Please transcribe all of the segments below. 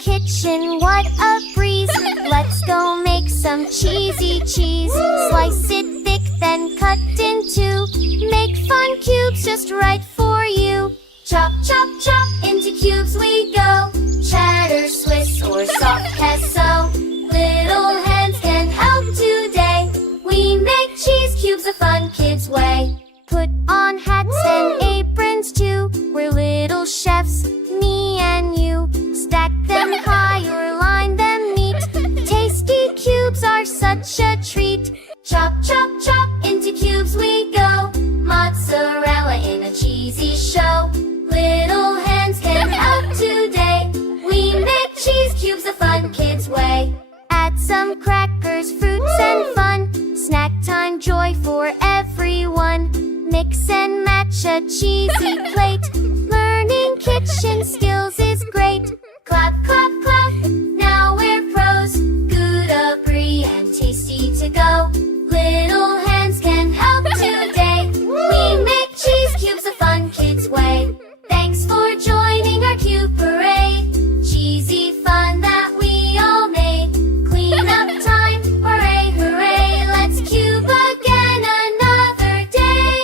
kitchen, what a breeze! Let's go make some cheesy cheese. Slice it thick, then cut in two. Make fun cubes just right for you. Chop, chop, chop, into cubes we go. Cheddar, Swiss, or soft queso. Little hands can help today. We make cheese cubes a fun kids way. Put on hats and aprons too. We're little chefs, me and you. Stack them high or line them neat. Tasty cubes are such a treat. Chop, chop, chop, into cubes we go. Mozzarella in a cheesy show. Little hands can help today. We make cheese cubes a fun kids way. Add some crackers, fruits and fun. Snack time joy for everyone. Mix and match a cheesy plate. Learning kitchen skills is great. Clap, clap, clap, now we're pros. Good, brie, and tasty to go. Little hands can help today. We make cheese cubes a fun kids way. Thanks for joining our cube parade. Cheesy fun that we all made. Clean up time, hooray, hooray. Let's cube again another day.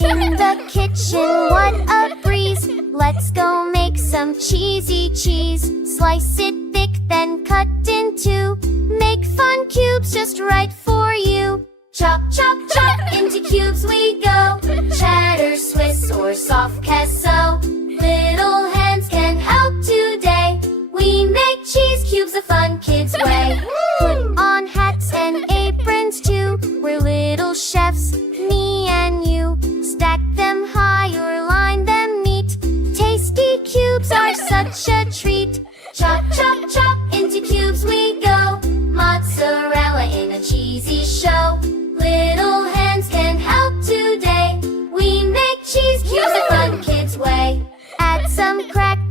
In the kitchen, what a breeze! Let's go make some cheesy cheese. Slice it thick, then cut in two. Make fun cubes just right for you. Chop, chop, chop, into cubes we go. Cheddar, Swiss, or soft queso. Little hands can help today. We make cheese cubes a fun kids way. Put on hats and aprons too. We're little chefs, me and you. Stack them high or line them neat. Tasty cubes are such a treat. Chop, chop, chop, into cubes we go. Mozzarella in a cheesy show. Little hands can help today. We make cheese cubes a fun kids way. Add some crackers